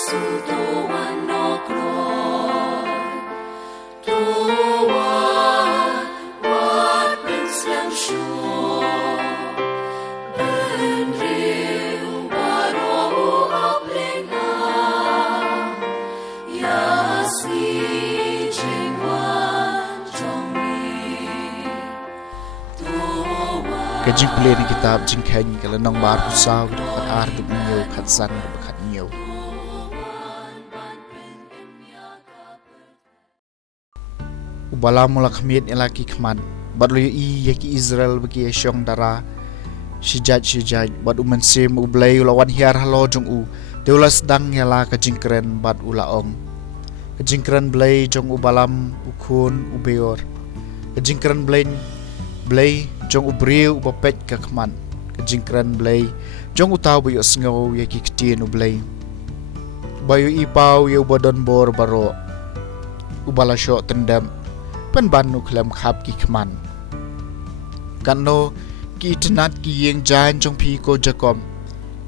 Ka Jingpule ni kitab Nyngkong kala nong bar pusaw kat ar tu nyo khat san khat nyo ubala mula khamit elaki khman badlo i yaki Israel bagi syong dara shijaj bad umensim ublay ulawan hiar halo jong u deulas dang yala ka jingkren bad ulaong ka jingkren blay jong ubalam ukun ubeor ka jingkren blay jong ubriu ubapet ka khman ka jingkren blay jong utaw buyo sngo yaki ktin ublay bayu ipaw yu bodon bor baro ubala sho tendam penban nuklem khap ki khman kanno ki itnat ki yeng jan jong pi ko jakom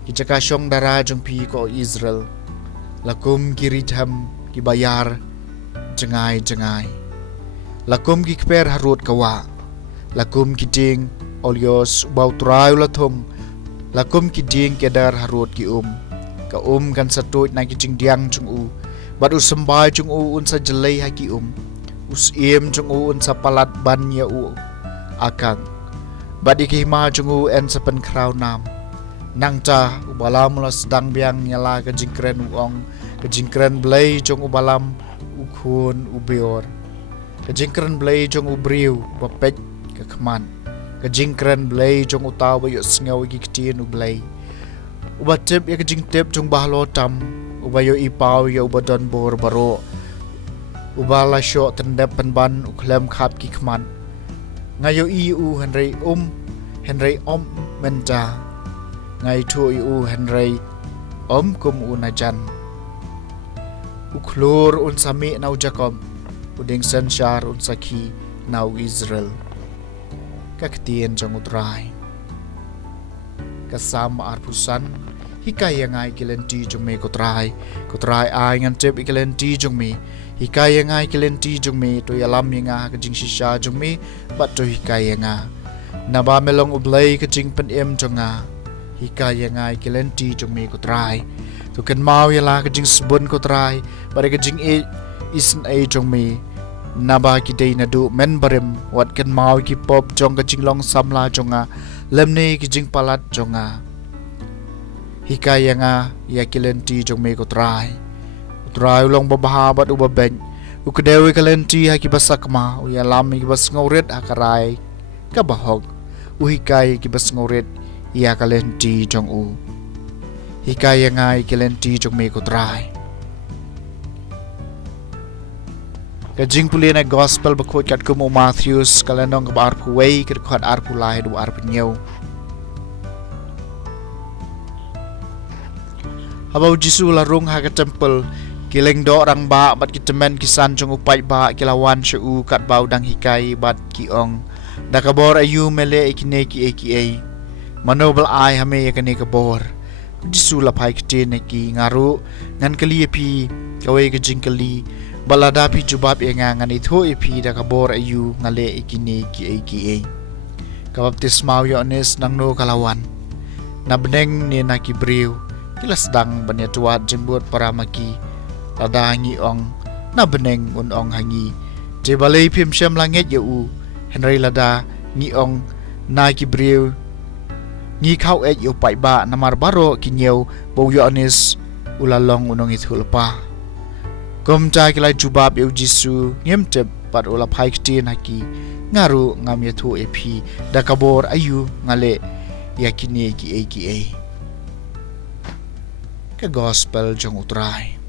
ki jaka shong dara jong pi ko Israel lakum kiritham ki bayar jengai lakum ki kper harut kawa lakum ki ding olios bautrai lathum lakum ki ding kedar harut ki ka kan satut na ki jing diang chung u bad usambai chung u un sa jelai ha ki us im chung u un sa palat ban ya u akang bad ikima chung u en sa pen kraw nam nang cha ubalam los dang biang nyala ka jingkren uong ka jingkren blay chung ubalam ukhun ubeor ka jingkren blay chung ubriu bapet ka khman ka jingkren blay chung utaw bayo sngaw gi ktin ublay ubatip ya ka jingtip chung bahlo tam ubayo ipaw ya ubadon bor baro ubala sho tendep penban uklem khap ki khman ngayo iu henry om menta ngai thu iu henry om kum unajan uklur un sami nau jakom uding senshar un sakhi nau Israel kaktian jong utrai kasam arpusan hikaya ngai kilenti jong me kotrai ai ngan tep ikilenti jong me hikaya ngai kilenti jong me to yalam yanga ka jing shisha jong me bat to hikaya nga naba melong ublay ka jing pen em jong nga hikaya ngai kilenti jong me kotrai to kan mau yala ka jing sbun kotrai bare ka jing e isn e jong me naba ki day na du men barim wat kan mau ki pop jong ka jing long samla jonga lemne ki jing palat jonga hikaya nga ya kilenti jong me utrai long babaha bat ubabeng ukdewi kalenti ha ki basakma u ya lam ki bas ngoret akarai ka bahog u hikaya ki bas ngoret ya kalenti jong u hikaya nga kilenti jong me utrai ka Jingpule na gospel bakot kat kumo Matthews kalanong ka arpu way kat khat arpu lai du arpu nyaw habaw jisu larung ha ka temple kileng do rang ba bat kitemen kisan jong upai ba kilawan shu kat baw dang hikai bat kiong dakabor ayu mele ikine ki manobel ai hame yakane kabor jisu lapai kite ki ngaru ngan kali pi kawe ka jingkali balada pi jubab enga ngani tho ipi da kabor ayu ngale ikini ki kabaptis mau yo nes nang no kalawan na beneng ni na kibriu kilas dang banya tuat jembut para maki lada ngi ong na beneng un ong hangi je balai phim syam langit yo u henry lada ngi ong na kibriu ngi khau et yo pai ba namar baro kinyeu bo yo nes ulalong unong ithulpa kum cha kilai jubab eu jisu ngem tep pat ola phaik tin haki ngaru ngam yathu epi dakabor ayu ngale yakini ki ka gospel jong utrai